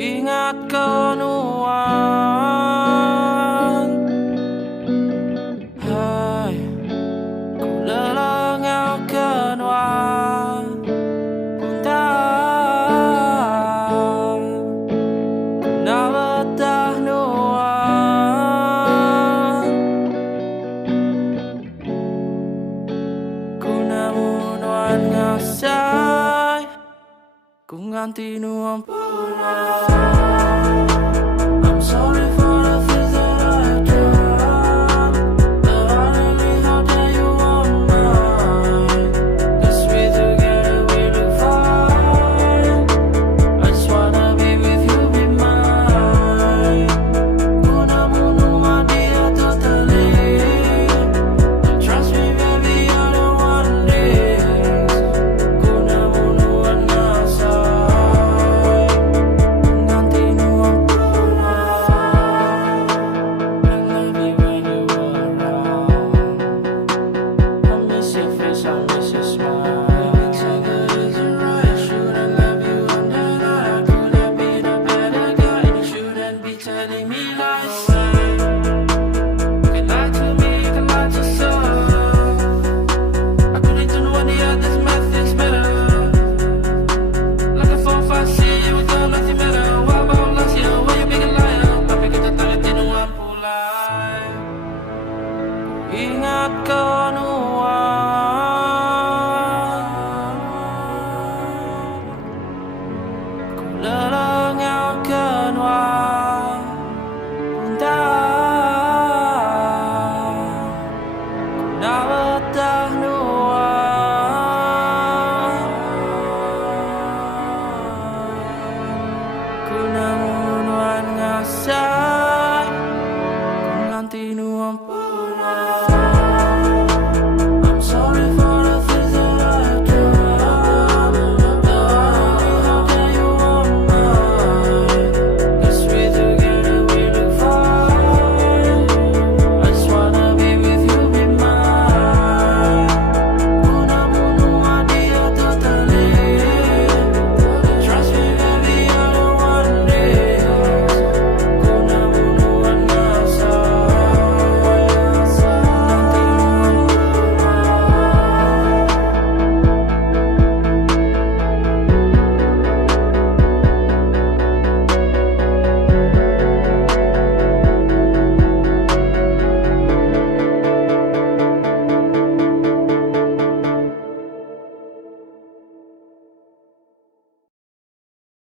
ingat kenuan. Hai, ku lelengau kenuan. Puntang, ku na betah nuan. Ku namun wan ngasai, ku nganti nuan Pulai. I'm sorry for the things that I've done, but honestly, how dare you want mine? 'Cause we together we look fine. I just wanna be with you, be mine. Ku namun nuan dia totally. Don't trust me, baby, I don't want this. Ku namun nuan ngasai, ganti nuan Pulai. I love you when you around. I miss your face, I miss your smile. Baby, take it easy, right? I shouldn't love you under that. I couldn't be the better guy. You shouldn't be telling me lies. You can lie to me, you can lie to yourself. I couldn't do no one the others, make things better. Like a 4-5C, you would go nothing better. What about last year, when you big a liar? Tapi kita tarik di nuan Pulai. Ingat kenuan. Ku lelengau kenuan. Puntang, ku na betah nuan.